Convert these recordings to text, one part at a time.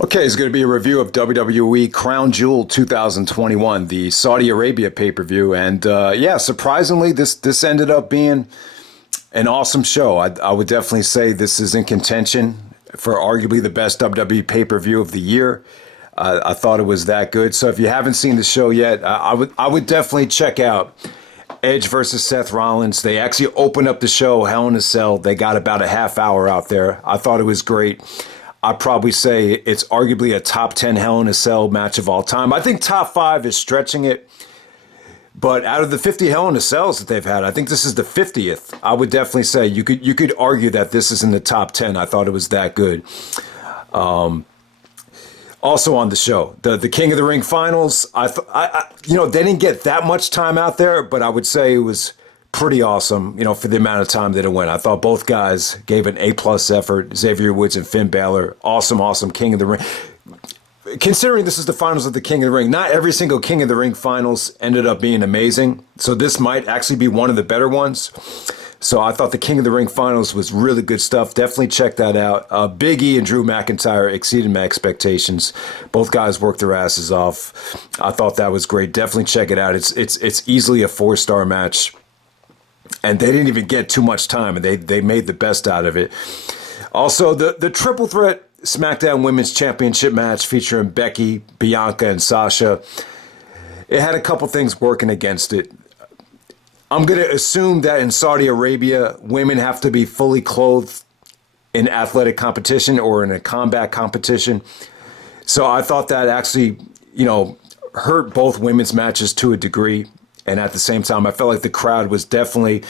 Okay, it's going to be a review of WWE Crown Jewel 2021, the Saudi Arabia pay-per-view, and yeah, surprisingly, this ended up being an awesome show. I would definitely say this is in contention for arguably the best WWE pay-per-view of the year. I thought it was that good. So if you haven't seen the show yet, I would definitely check out Edge versus Seth Rollins. They actually opened up the show Hell in a Cell. They got about a half hour out there. I thought it was great. I'd probably say it's arguably a top 10 Hell in a Cell match of all time. I think top 5 is stretching it. But out of the 50 Hell in a Cells that they've had, I think this is the 50th. I would definitely say you could argue that this is in the top 10. I thought it was that good. Also on the show, the King of the Ring finals. They didn't get that much time out there, but I would say it was pretty awesome, for the amount of time that it went. I thought both guys gave an A+ effort. Xavier Woods and Finn Balor, awesome King of the Ring. Considering this is the finals of the King of the Ring, not every single King of the Ring finals ended up being amazing. So this might actually be one of the better ones. So I thought the King of the Ring finals was really good stuff. Definitely check that out. Big E and Drew McIntyre exceeded my expectations. Both guys worked their asses off. I thought that was great. Definitely check it out. It's easily a 4-star match. And they didn't even get too much time, and they made the best out of it. Also, the triple threat Smackdown Women's Championship match featuring Becky, Bianca, and Sasha, it had a couple things working against it. I'm going to assume that in Saudi Arabia, women have to be fully clothed in athletic competition or in a combat competition. So I thought that actually, hurt both women's matches to a degree. And at the same time, I felt like the crowd was definitely,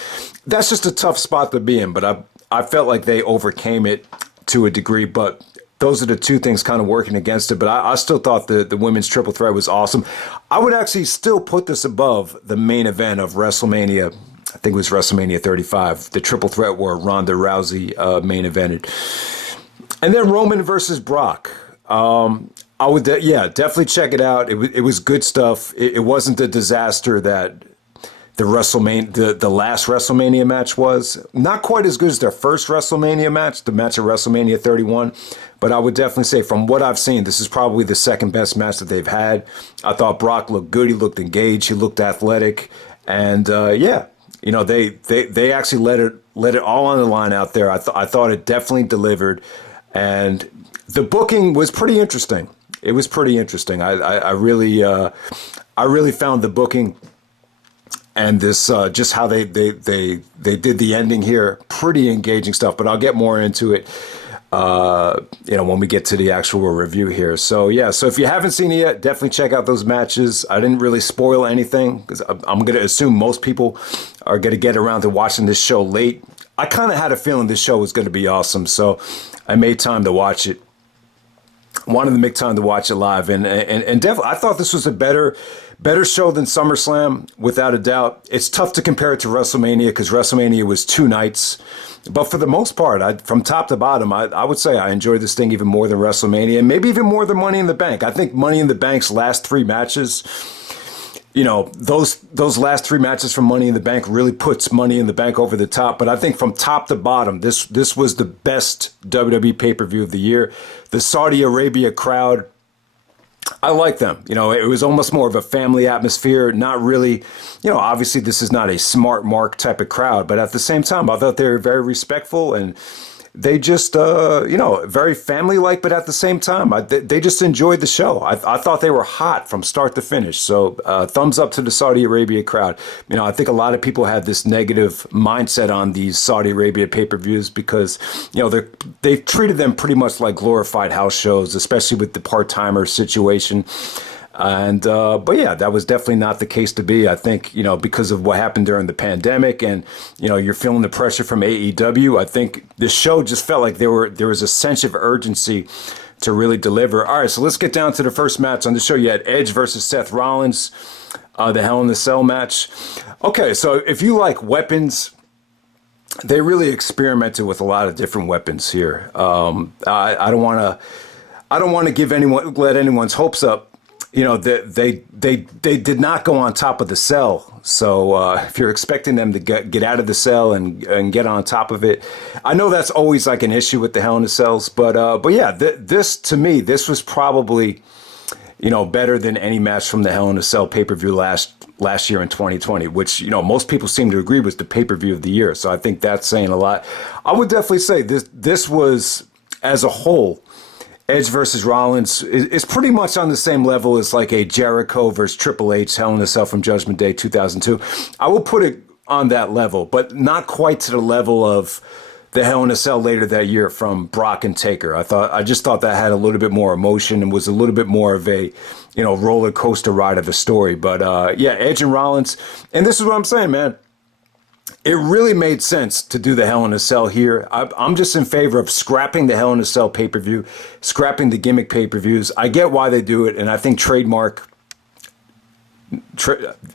that's just a tough spot to be in, but I felt like they overcame it to a degree, but those are the two things kind of working against it. But I still thought the women's triple threat was awesome. I would actually still put this above the main event of WrestleMania. I think it was WrestleMania 35, the triple threat where Ronda Rousey main evented. And then Roman versus Brock. I would, definitely check it out. It was good stuff. It wasn't the disaster that the last WrestleMania match was. Not quite as good as their first WrestleMania match, the match at WrestleMania 31. But I would definitely say, from what I've seen, this is probably the second best match that they've had. I thought Brock looked good. He looked engaged. He looked athletic, and they actually let it all on the line out there. I thought it definitely delivered, and the booking was pretty interesting. It was pretty interesting. I really found the booking and this just how they did the ending here pretty engaging stuff. But I'll get more into it, when we get to the actual review here. So yeah, so if you haven't seen it yet, definitely check out those matches. I didn't really spoil anything because I'm going to assume most people are going to get around to watching this show late. I kind of had a feeling this show was going to be awesome, so I made time to watch it. Wanted to make time to watch it live, and definitely I thought this was a better show than SummerSlam, without a doubt. It's tough to compare it to WrestleMania because WrestleMania was 2 nights, but for the most part, from top to bottom, I would say I enjoyed this thing even more than WrestleMania, and maybe even more than Money in the Bank. I think Money in the Bank's last 3 matches, those last 3 matches from Money in the Bank really puts Money in the Bank over the top. But I think from top to bottom, this was the best WWE pay-per-view of the year. The Saudi Arabia crowd, I like them. It was almost more of a family atmosphere. Not really, obviously this is not a smart mark type of crowd, but at the same time, I thought they were very respectful and they just, very family-like, but at the same time, they just enjoyed the show. I thought they were hot from start to finish. So thumbs up to the Saudi Arabia crowd. I think a lot of people had this negative mindset on these Saudi Arabia pay-per-views because, they've treated them pretty much like glorified house shows, especially with the part-timer situation. And, but yeah, that was definitely not the case to be. I think, because of what happened during the pandemic and, you're feeling the pressure from AEW, I think the show just felt like there was a sense of urgency to really deliver. All right, so let's get down to the first match on the show. You had Edge versus Seth Rollins, the Hell in a Cell match. Okay, so if you like weapons, they really experimented with a lot of different weapons here. I don't want to let anyone's hopes up. they did not go on top of the cell. So if you're expecting them to get out of the cell and get on top of it, I know that's always like an issue with the Hell in a Cells. But yeah, this to me, this was probably better than any match from the Hell in a Cell pay-per-view last year in 2020, which most people seem to agree was the pay-per-view of the year. So I think that's saying a lot. I would definitely say this was, as a whole, Edge versus Rollins is pretty much on the same level as like a Jericho versus Triple H Hell in a Cell from Judgment Day 2002. I will put it on that level, but not quite to the level of the Hell in a Cell later that year from Brock and Taker. I just thought that had a little bit more emotion and was a little bit more of a roller coaster ride of a story. But yeah, Edge and Rollins, and this is what I'm saying, man. It really made sense to do the Hell in a Cell here. I'm just in favor of scrapping the Hell in a Cell pay-per-view, scrapping the gimmick pay-per-views. I get why they do it, and I think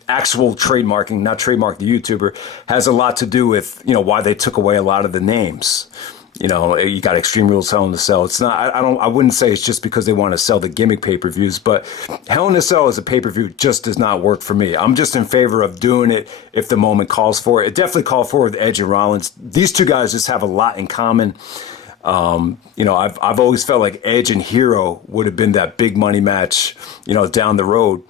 actual trademarking, not trademark the YouTuber, has a lot to do with, why they took away a lot of the names. You got Extreme Rules, Hell in a Cell. It's not, I wouldn't say it's just because they want to sell the gimmick pay-per-views, but Hell in a Cell as a pay-per-view just does not work for me. I'm just in favor of doing it if the moment calls for it. It definitely called for with Edge and Rollins. These two guys just have a lot in common. I've always felt like Edge and Hero would have been that big money match, down the road.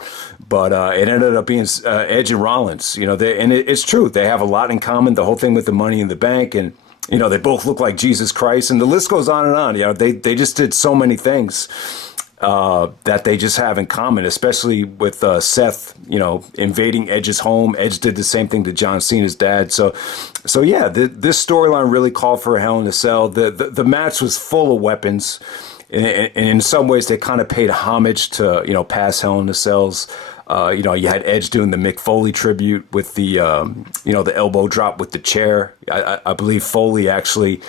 But it ended up being Edge and Rollins. It's true. They have a lot in common. The whole thing with the Money in the Bank, and they both look like Jesus Christ, and the list goes on and on. They just did so many things that they just have in common, especially with Seth, invading Edge's home. Edge did the same thing to John Cena's dad. So yeah, this storyline really called for a Hell in a Cell. The match was full of weapons, and in some ways they kind of paid homage to past Hell in a Cells. You had Edge doing the Mick Foley tribute with the the elbow drop with the chair. I believe Foley actually,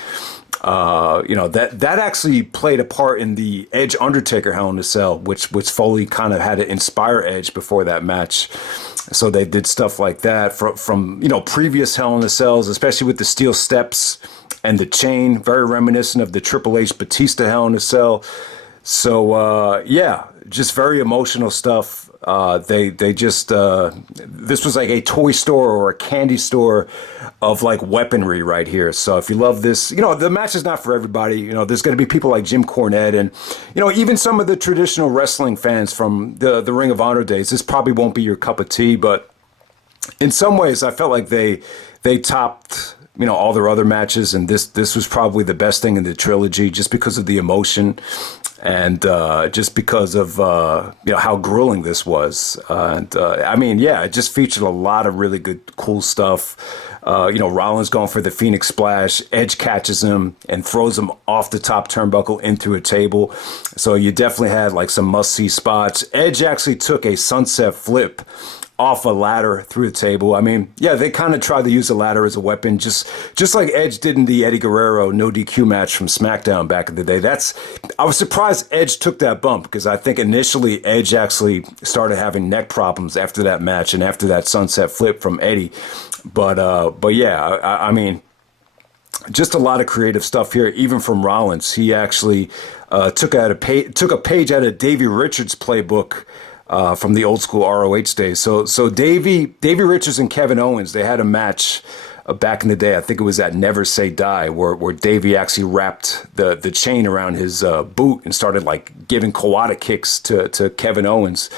that actually played a part in the Edge Undertaker Hell in a Cell, which Foley kind of had to inspire Edge before that match. So they did stuff like that from previous Hell in a Cells, especially with the steel steps and the chain, very reminiscent of the Triple H Batista Hell in a Cell. So yeah, just very emotional stuff. They just this was like a toy store or a candy store of like weaponry right here. So if you love this, the match is not for everybody. There's going to be people like Jim Cornette and even some of the traditional wrestling fans from the Ring of Honor days. This probably won't be your cup of tea, but in some ways I felt like they topped all their other matches, and this was probably the best thing in the trilogy just because of the emotion and just because of how grueling this was. It just featured a lot of really good, cool stuff. Rollins going for the Phoenix Splash. Edge catches him and throws him off the top turnbuckle into a table. So you definitely had like some must-see spots. Edge actually took a sunset flip off a ladder through the table. They kind of tried to use the ladder as a weapon, just like Edge did in the Eddie Guerrero no DQ match from SmackDown back in the day. I was surprised Edge took that bump, because I think initially Edge actually started having neck problems after that match and after that sunset flip from Eddie. But yeah, just a lot of creative stuff here, even from Rollins. He actually took a page out of Davey Richards' playbook from the old school ROH days. So Davey Richards and Kevin Owens, they had a match back in the day. I think it was at Never Say Die, where Davey actually wrapped the chain around his boot and started like giving Kawada kicks to Kevin Owens.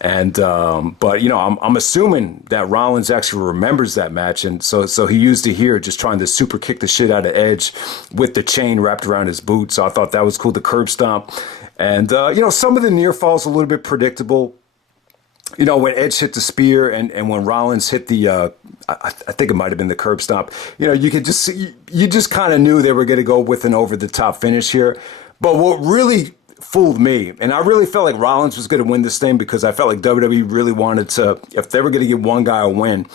And I'm assuming that Rollins actually remembers that match, and so he used it here, just trying to super kick the shit out of Edge with the chain wrapped around his boot. So I thought that was cool. The curb stomp. And, some of the near falls a little bit predictable. When Edge hit the spear and when Rollins hit the, I think it might have been the curb stomp, you could just see, you just kind of knew they were going to go with an over-the-top finish here. But what really fooled me, and I really felt like Rollins was going to win this thing, because I felt like WWE really wanted to, if they were going to give one guy a win,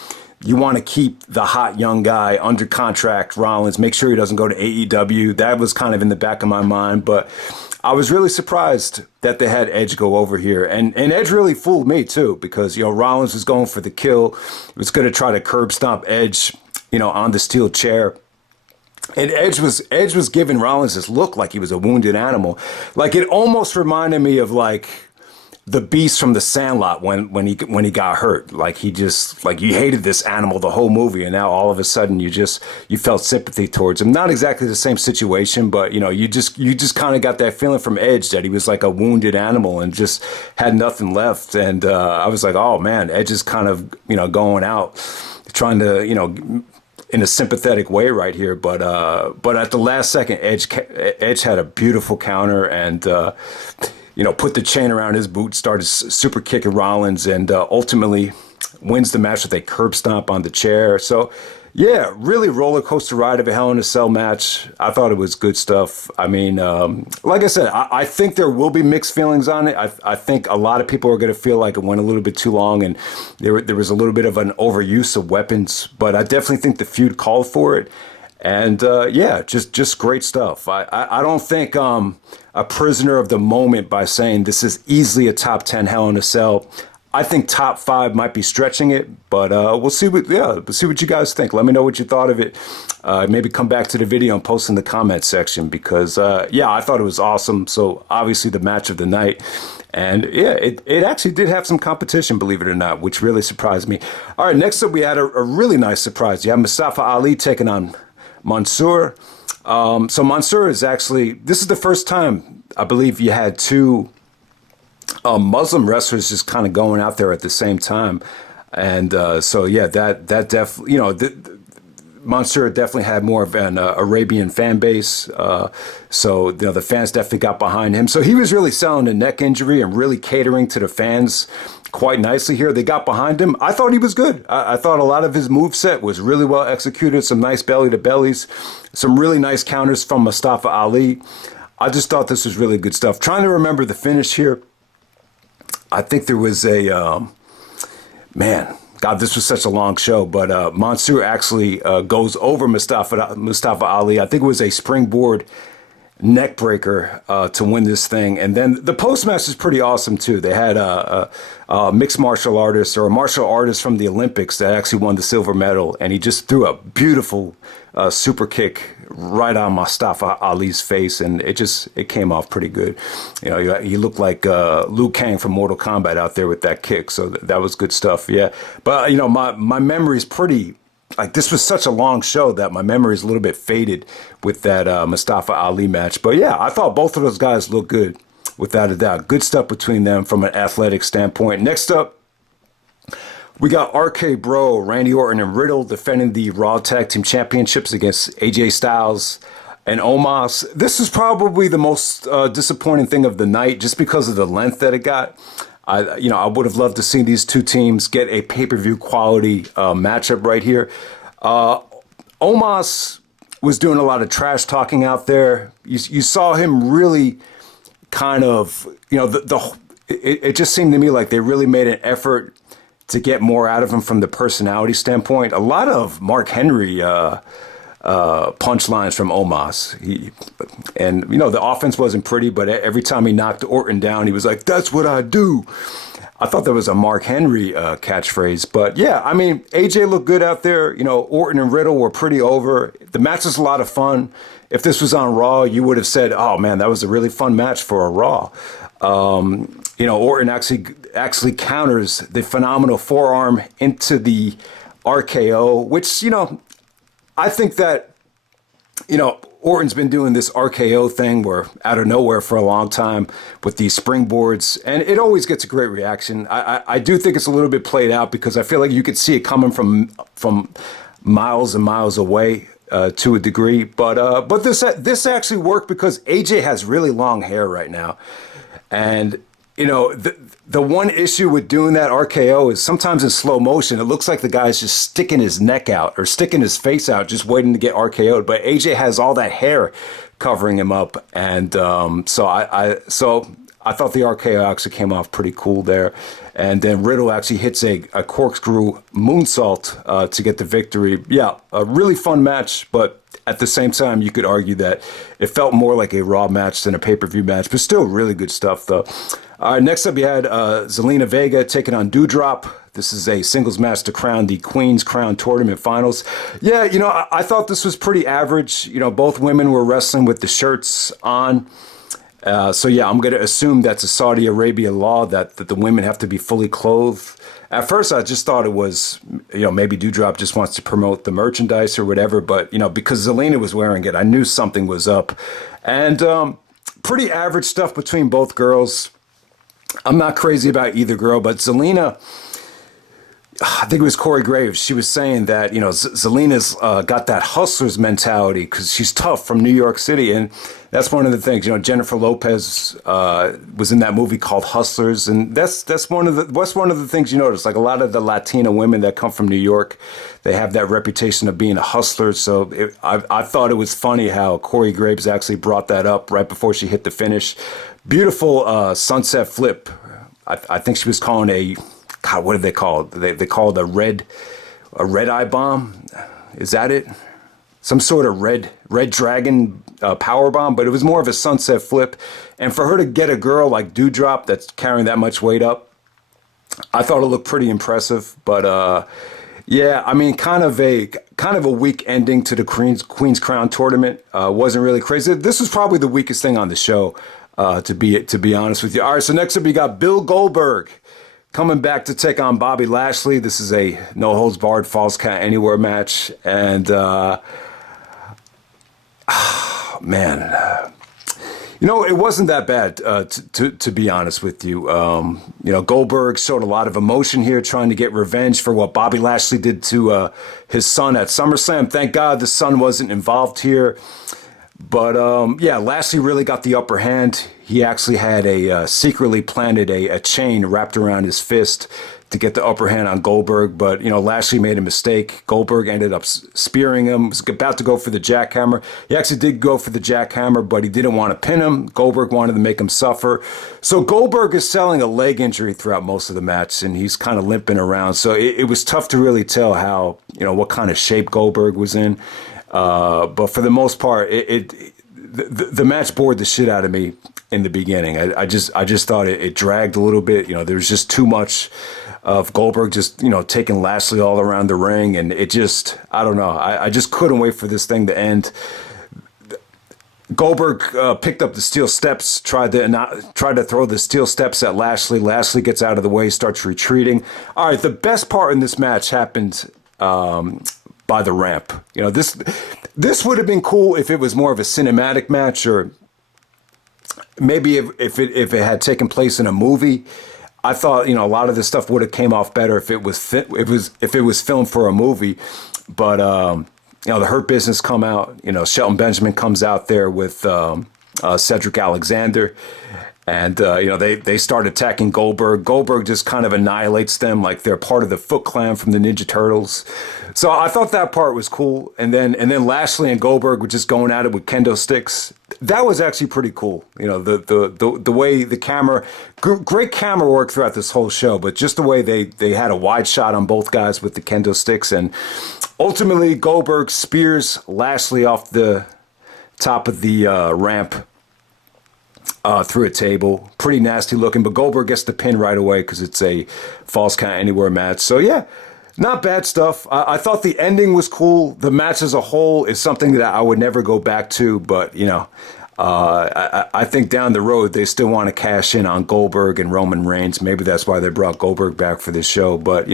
you want to keep the hot young guy under contract, Rollins, make sure he doesn't go to AEW. That was kind of in the back of my mind, but I was really surprised that they had Edge go over here. And Edge really fooled me too, because, Rollins was going for the kill. He was going to try to curb stomp Edge, on the steel chair. And Edge was giving Rollins this look like he was a wounded animal. Like, it almost reminded me of like the beast from the Sandlot when he got hurt. Like he just like you hated this animal the whole movie, and now all of a sudden you felt sympathy towards him. Not exactly the same situation, but you just kind of got that feeling from Edge that he was like a wounded animal and just had nothing left. And I was like, oh man, Edge is kind of going out, trying to in a sympathetic way right here, but at the last second, Edge had a beautiful counter and put the chain around his boot, started super kicking Rollins, and ultimately wins the match with a curb stomp on the chair. So yeah, really roller coaster ride of a Hell in a Cell match. I thought it was good stuff. I mean, like I said, I think there will be mixed feelings on it. I think a lot of people are going to feel like it went a little bit too long and there was a little bit of an overuse of weapons, but I definitely think the feud called for it. And yeah, just great stuff. I don't think a prisoner of the moment by saying this is easily a top 10 Hell in a Cell. I think top 5 might be stretching it, but we'll see what you guys think. Let me know what you thought of it. Maybe come back to the video and post in the comment section because yeah, I thought it was awesome. So obviously the match of the night. And yeah, it actually did have some competition, believe it or not, which really surprised me. All right, next up we had a really nice surprise. You have Mustafa Ali taking on Mansoor. So Mansoor is actually, this is the first time I believe you had two Muslim wrestlers just kind of going out there at the same time. And so, yeah, that definitely, Mansoor definitely had more of an Arabian fan base. So, the fans definitely got behind him. So he was really selling a neck injury and really catering to the fans quite nicely here. They got behind him. I thought he was good. I thought a lot of his moveset was really well executed. Some nice belly to bellies, some really nice counters from Mustafa Ali. I just thought this was really good stuff. Trying to remember the finish here. I think there was a, man, God, this was such a long show, but Mansoor actually goes over Mustafa Ali. I think it was a springboard neck breaker to win this thing. And then the post-match is pretty awesome, too. They had a mixed martial artist or a martial artist from the Olympics that actually won the silver medal, and he just threw a beautiful super kick right on Mustafa Ali's face, and it came off pretty good. He looked like Liu Kang from Mortal Kombat out there with that kick, so that was good stuff. Yeah, but my memory's pretty. Like, this was such a long show that my memory is a little bit faded with that Mustafa Ali match. But yeah, I thought both of those guys looked good, without a doubt. Good stuff between them from an athletic standpoint. Next up, we got RK Bro, Randy Orton, and Riddle defending the Raw Tag Team Championships against AJ Styles and Omos. This is probably the most disappointing thing of the night, just because of the length that it got. I would have loved to see these two teams get a pay-per-view quality matchup right here. Omos was doing a lot of trash talking out there. You saw him really kind of, it just seemed to me like they really made an effort to get more out of him from the personality standpoint. A lot of Mark Henry punchlines from Omos. The offense wasn't pretty, but every time he knocked Orton down, he was like, "That's what I do." I thought that was a Mark Henry catchphrase. But yeah, I mean, AJ looked good out there. Orton and Riddle were pretty over. The match was a lot of fun. If this was on Raw, you would have said, "Oh man, that was a really fun match for a Raw." Orton actually counters the phenomenal forearm into the RKO, which, I think that, Orton's been doing this RKO thing where out of nowhere for a long time with these springboards, and it always gets a great reaction. I do think it's a little bit played out because I feel like you could see it coming from miles and miles away to a degree. But this actually worked because AJ has really long hair right now. And, the one issue with doing that RKO is sometimes in slow motion, it looks like the guy's just sticking his neck out or sticking his face out, just waiting to get RKO'd. But AJ has all that hair covering him up. And so I thought the RKO actually came off pretty cool there. And then Riddle actually hits a corkscrew moonsault to get the victory. Yeah, a really fun match, but at the same time, you could argue that it felt more like a Raw match than a pay-per-view match, but still really good stuff, though. Next up, you had Zelina Vega taking on Dewdrop. This is a singles match to crown the Queen's Crown Tournament Finals. Yeah, I thought this was pretty average. Both women were wrestling with the shirts on. So yeah, I'm going to assume that's a Saudi Arabia law that the women have to be fully clothed. At first, I just thought it was, maybe Doudrop just wants to promote the merchandise or whatever. But, because Zelina was wearing it, I knew something was up. And pretty average stuff between both girls. I'm not crazy about either girl, but Zelina, I think it was Corey Graves. She was saying that, Zelina's got that hustler's mentality because she's tough from New York City. And that's one of the things, Jennifer Lopez was in that movie called Hustlers. And that's one of the things you notice. Like a lot of the Latina women that come from New York, they have that reputation of being a hustler. So I thought it was funny how Corey Graves actually brought that up right before she hit the finish. Beautiful sunset flip. I think she was calling God, what did they call it? They called a red eye bomb. Is that it? Some sort of red dragon power bomb, but it was more of a sunset flip. And for her to get a girl like Dewdrop that's carrying that much weight up, I thought it looked pretty impressive. But yeah, I mean, kind of a weak ending to the Queen's Crown tournament. Wasn't really crazy. This was probably the weakest thing on the show, to be honest with you. All right, so next up we got Bill Goldberg coming back to take on Bobby Lashley. This is a no-holds-barred Falls Count Anywhere match. And, man, it wasn't that bad, to be honest with you. Goldberg showed a lot of emotion here, trying to get revenge for what Bobby Lashley did to his son at SummerSlam. Thank God the son wasn't involved here. But, yeah, Lashley really got the upper hand. He actually had secretly planted a chain wrapped around his fist to get the upper hand on Goldberg. But, Lashley made a mistake. Goldberg ended up spearing him, was about to go for the jackhammer. He actually did go for the jackhammer, but he didn't want to pin him. Goldberg wanted to make him suffer. So Goldberg is selling a leg injury throughout most of the match, and he's kind of limping around. So it was tough to really tell how, what kind of shape Goldberg was in. But for the most part, the match bored the shit out of me in the beginning. I just thought it dragged a little bit. There was just too much of Goldberg just, taking Lashley all around the ring. And it just, I don't know. I just couldn't wait for this thing to end. Goldberg picked up the steel steps, tried to throw the steel steps at Lashley. Lashley gets out of the way, starts retreating. All right, the best part in this match happened by the ramp. This would have been cool if it was more of a cinematic match, or maybe if it had taken place in a movie. I thought a lot of this stuff would have came off better if it was filmed for a movie. But the Hurt Business come out. Shelton Benjamin comes out there with Cedric Alexander. And, they start attacking Goldberg. Goldberg just kind of annihilates them like they're part of the Foot Clan from the Ninja Turtles. So I thought that part was cool. And then Lashley and Goldberg were just going at it with kendo sticks. That was actually pretty cool. The way the camera, great camera work throughout this whole show, but just the way they had a wide shot on both guys with the kendo sticks. And ultimately, Goldberg spears Lashley off the top of the ramp. Through a table. Pretty nasty looking, but Goldberg gets the pin right away because it's a Falls Count Anywhere match. So yeah, not bad stuff. I thought the ending was cool. The match as a whole is something that I would never go back to, but I think down the road they still want to cash in on Goldberg and Roman Reigns. Maybe that's why they brought Goldberg back for this show. But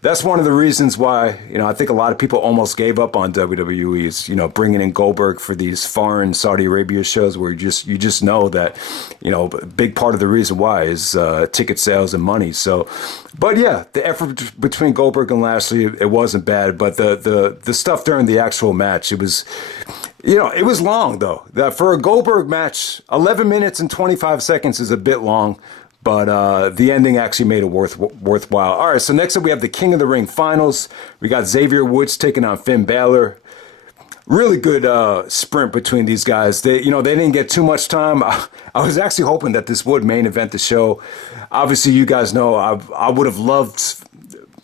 that's one of the reasons why I think a lot of people almost gave up on WWE is bringing in Goldberg for these foreign Saudi Arabia shows where you just know that a big part of the reason why is ticket sales and money. So, but yeah, the effort between Goldberg and Lashley, it wasn't bad. But the stuff during the actual match, it was. It was long, though. For a Goldberg match, 11 minutes and 25 seconds is a bit long, but the ending actually made it worthwhile. All right, so next up we have the King of the Ring finals. We got Xavier Woods taking on Finn Balor. Really good sprint between these guys. They didn't get too much time. I was actually hoping that this would main event the show. Obviously, you guys know I would have loved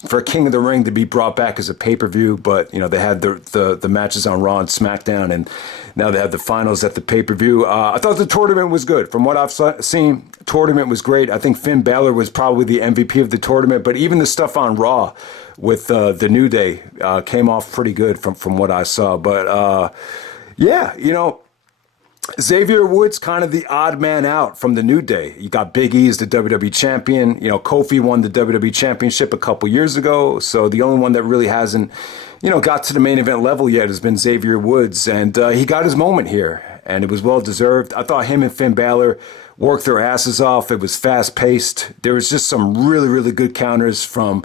for King of the Ring to be brought back as a pay-per-view, but they had the matches on Raw and SmackDown, and now they have the finals at the pay-per-view. I thought the tournament was good. From what I've seen, tournament was great. I think Finn Balor was probably the MVP of the tournament, but even the stuff on Raw with the New Day came off pretty good from what I saw. But yeah, Xavier Woods, kind of the odd man out from the New Day. You got Big E as the WWE champion. You know, Kofi won the WWE championship a couple years ago. So the only one that really hasn't, got to the main event level yet has been Xavier Woods. And he got his moment here, and it was well deserved. I thought him and Finn Balor worked their asses off. It was fast paced. There was just some really, really good counters from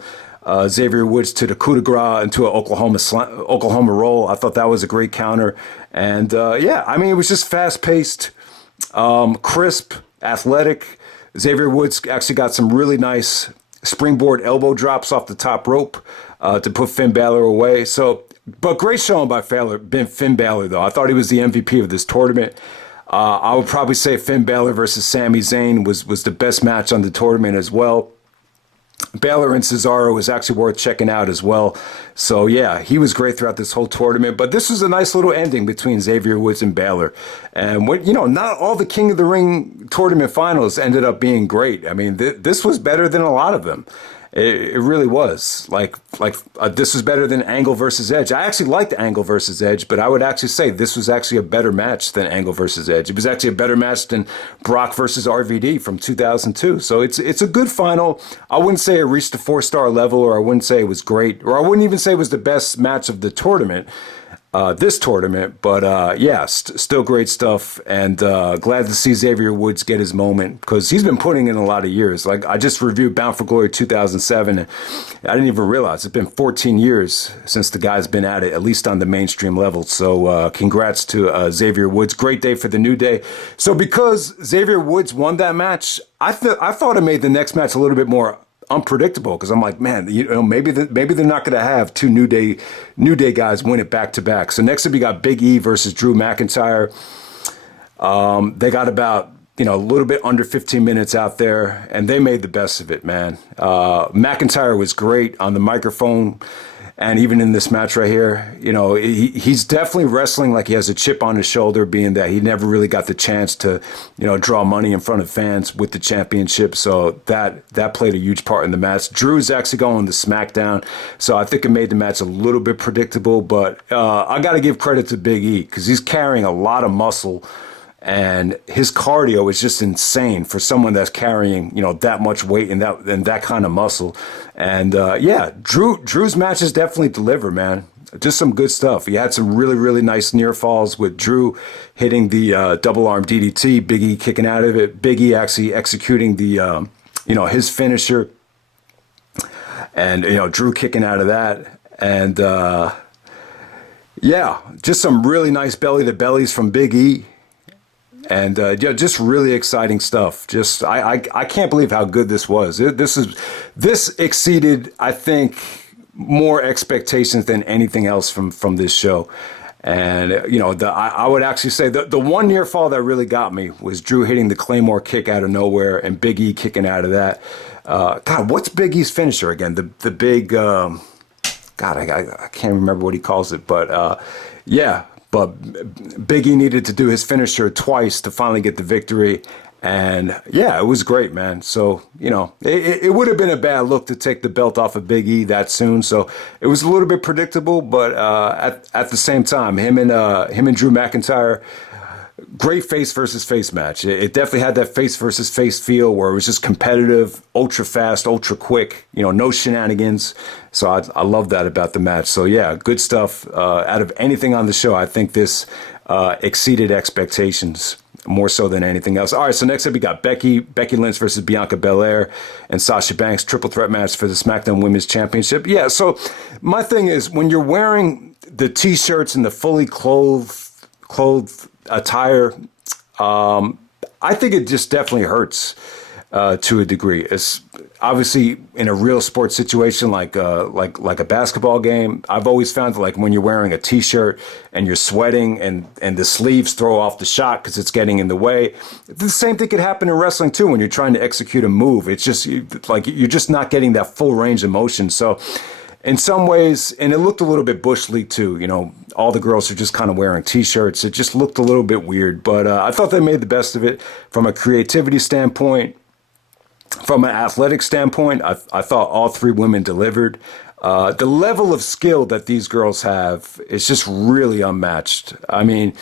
Xavier Woods to the coup de grace into an Oklahoma roll. I thought that was a great counter. And it was just fast paced, crisp, athletic. Xavier Woods actually got some really nice springboard elbow drops off the top rope to put Finn Balor away. But great showing by Finn Balor, though. I thought he was the MVP of this tournament. I would probably say Finn Balor versus Sami Zayn was the best match on the tournament as well. Balor and Cesaro was actually worth checking out as well. So, yeah, he was great throughout this whole tournament. But this was a nice little ending between Xavier Woods and Balor. And, not all the King of the Ring tournament finals ended up being great. I mean, this was better than a lot of them. It really was. This was better than Angle versus Edge. I actually liked Angle versus Edge, but I would actually say this was actually a better match than Angle versus Edge. It was actually a better match than Brock versus RVD from 2002. So it's a good final. I wouldn't say it reached the 4-star level, or I wouldn't say it was great, or I wouldn't even say it was the best match of the tournament. This tournament, but still great stuff, and glad to see Xavier Woods get his moment, because he's been putting in a lot of years. Like, I just reviewed Bound for Glory 2007, and I didn't even realize it's been 14 years since the guy's been at it, at least on the mainstream level. So congrats to Xavier Woods. Great day for the New Day. So because Xavier Woods won that match, I thought it made the next match a little bit more unpredictable, because I'm like, man, maybe they're not going to have two New Day guys win it back to back. So next up, we got Big E versus Drew McIntyre. They got about a little bit under 15 minutes out there, and they made the best of it, man. McIntyre was great on the microphone. And even in this match right here, he's definitely wrestling like he has a chip on his shoulder, being that he never really got the chance to, draw money in front of fans with the championship. So that played a huge part in the match. Drew's actually going to SmackDown, so I think it made the match a little bit predictable. But I got to give credit to Big E, because he's carrying a lot of muscle. And his cardio is just insane for someone that's carrying, that much weight and that kind of muscle. And Drew's matches definitely deliver, man. Just some good stuff. He had some really, really nice near falls with Drew hitting the double arm DDT, Big E kicking out of it, Big E actually executing the, his finisher, and Drew kicking out of that, and just some really nice belly to bellies from Big E. And just really exciting stuff. Just I can't believe how good this was. This exceeded, I think, more expectations than anything else from this show. And I would actually say the one near fall that really got me was Drew hitting the Claymore kick out of nowhere and Big E kicking out of that. God, what's Big E's finisher again? The big I can't remember what he calls it, but But Big E needed to do his finisher twice to finally get the victory. And it was great, man. So, it would have been a bad look to take the belt off of Big E that soon. So it was a little bit predictable, but at the same time, him and Drew McIntyre, great face versus face match. It definitely had that face versus face feel where it was just competitive, ultra fast, ultra quick, no shenanigans. So I love that about the match. So good stuff. Out of anything on the show, I think this exceeded expectations more so than anything else. All right, so next up we got Becky Lynch versus Bianca Belair and Sasha Banks, triple threat match for the Smackdown Women's Championship. Yeah, so my thing is, when you're wearing the T-shirts and the fully clothed attire, I think it just definitely hurts to a degree. It's obviously in a real sports situation like a basketball game. I've always found that, like, when you're wearing a T-shirt and you're sweating and the sleeves throw off the shot because it's getting in the way. The same thing could happen in wrestling too when you're trying to execute a move. It's just you're just not getting that full range of motion. So in some ways, and it looked a little bit Bush League too, all the girls are just kind of wearing T-shirts. It just looked a little bit weird, but I thought they made the best of it from a creativity standpoint. From an athletic standpoint, I thought all three women delivered. The level of skill that these girls have is just really unmatched. I mean,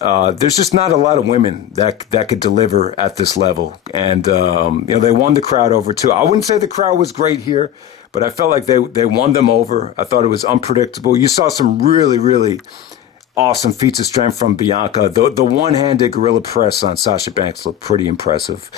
there's just not a lot of women that could deliver at this level. And, they won the crowd over too. I wouldn't say the crowd was great here, but I felt like they won them over. I thought it was unpredictable. You saw some really, really awesome feats of strength from Bianca. The one-handed gorilla press on Sasha Banks looked pretty impressive.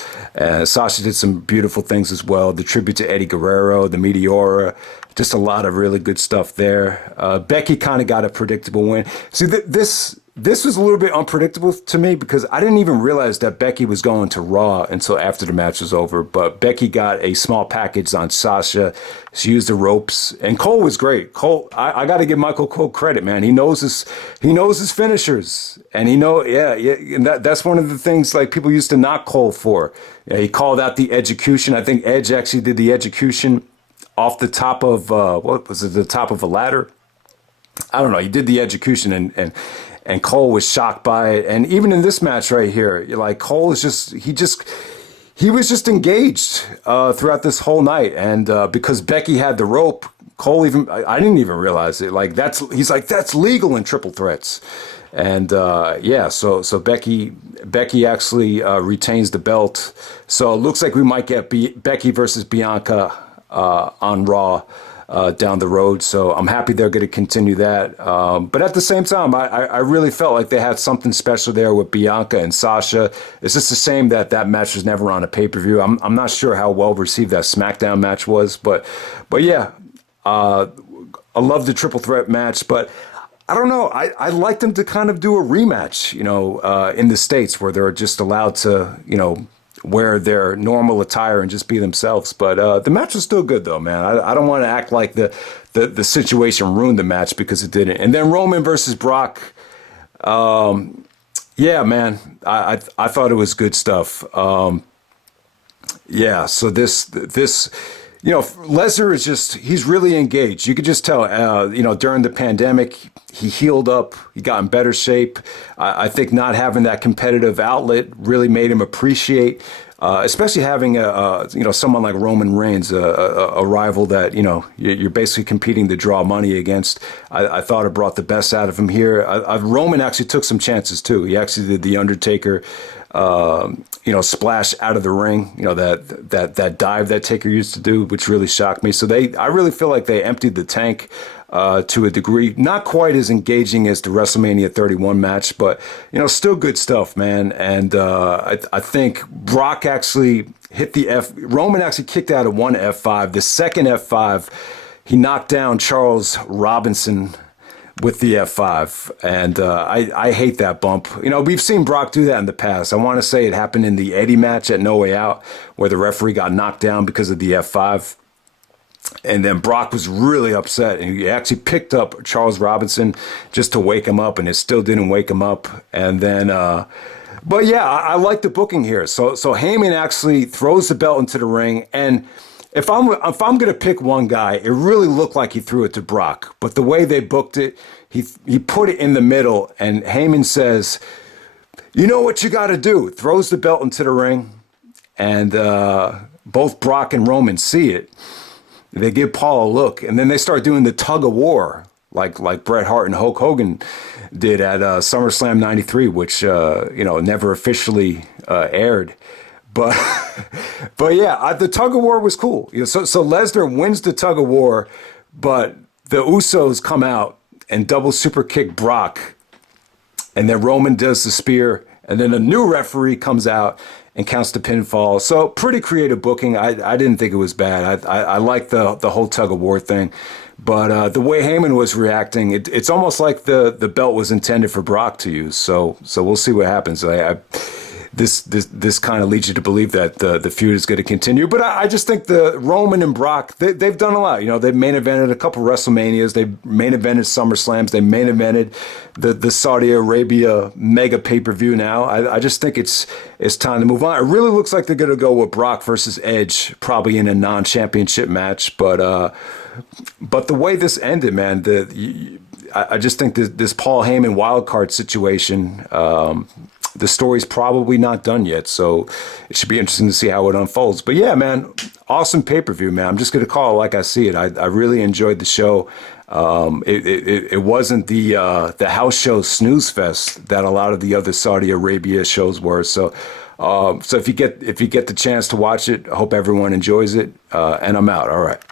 Sasha did some beautiful things as well. The tribute to Eddie Guerrero, the Meteora, just a lot of really good stuff there. Becky kind of got a predictable win. See, this was a little bit unpredictable to me because I didn't even realize that Becky was going to Raw until after the match was over. But Becky got a small package on Sasha. She used the ropes, and Cole was great. Cole, I got to give Michael Cole credit, man. He knows his finishers, and and that's one of the things like people used to knock Cole for. Yeah, he called out the execution. I think Edge actually did the execution off the top of what was it? The top of a ladder. I don't know. He did the execution, and Cole was shocked by it. And even in this match right here, like Cole is he was just engaged throughout this whole night. And because Becky had the rope, Cole I didn't even realize it. Like he's like, that's legal in triple threats. And so Becky actually retains the belt. So it looks like we might get Becky versus Bianca on Raw down the road. So I'm happy they're going to continue that. But at the same time, I really felt like they had something special there with Bianca and Sasha. It's just a shame that match was never on a pay-per-view. I'm not sure how well received that Smackdown match was, but yeah, I love the triple threat match, but I don't know. I'd like them to kind of do a rematch, in the States where they're just allowed to, wear their normal attire and just be themselves. But the match was still good, though, man. I don't want to act like the situation ruined the match because it didn't. And then Roman versus Brock. Yeah, man. I thought it was good stuff. Yeah, so this Lesnar is he's really engaged. You could just tell, during the pandemic, he healed up, he got in better shape. I think not having that competitive outlet really made him appreciate, especially having someone like Roman Reigns, a rival that, you're basically competing to draw money against. I thought it brought the best out of him here. Roman actually took some chances too. He actually did the Undertaker, splash out of the ring, that dive that Taker used to do, which really shocked me. So I really feel like they emptied the tank to a degree. Not quite as engaging as the WrestleMania 31 match, but, still good stuff, man. And I think Brock actually hit Roman actually kicked out of one F5. The second F5, he knocked down Charles Robinson with the F5, and I hate that bump. We've seen Brock do that in the past. I want to say it happened in the Eddie match at No Way Out, where the referee got knocked down because of the F5. And then Brock was really upset, and he actually picked up Charles Robinson just to wake him up, and it still didn't wake him up. And then, but yeah, I like the booking here. So Heyman actually throws the belt into the ring, and if I'm gonna pick one guy, it really looked like he threw it to Brock. But the way they booked it, he put it in the middle, and Heyman says, "You know what you got to do?" Throws the belt into the ring, and both Brock and Roman see it. They give Paul a look, and then they start doing the tug of war, like Bret Hart and Hulk Hogan did at SummerSlam '93, which never officially aired. But yeah, the tug of war was cool. So Lesnar wins the tug of war, but the Usos come out and double super kick Brock, and then Roman does the spear, and then a new referee comes out and counts the pinfall. So pretty creative booking. I didn't think it was bad. I like the whole tug of war thing. But the way Heyman was reacting, it's almost like the belt was intended for Brock to use. So we'll see what happens. This kind of leads you to believe that the feud is going to continue. But I just think the Roman and Brock, they've done a lot. They've main evented a couple WrestleManias. They've main evented SummerSlams. They main evented the Saudi Arabia mega pay-per-view now. I just think it's time to move on. It really looks like they're going to go with Brock versus Edge, probably in a non-championship match. But the way this ended, man, I just think this Paul Heyman wildcard situation, the story's probably not done yet, so it should be interesting to see how it unfolds. But yeah, man, awesome pay-per-view, man. I'm just going to call it like I see it. I really enjoyed the show. It wasn't the house show snooze fest that a lot of the other Saudi Arabia shows were. So if you get the chance to watch it, I hope everyone enjoys it. And I'm out. All right.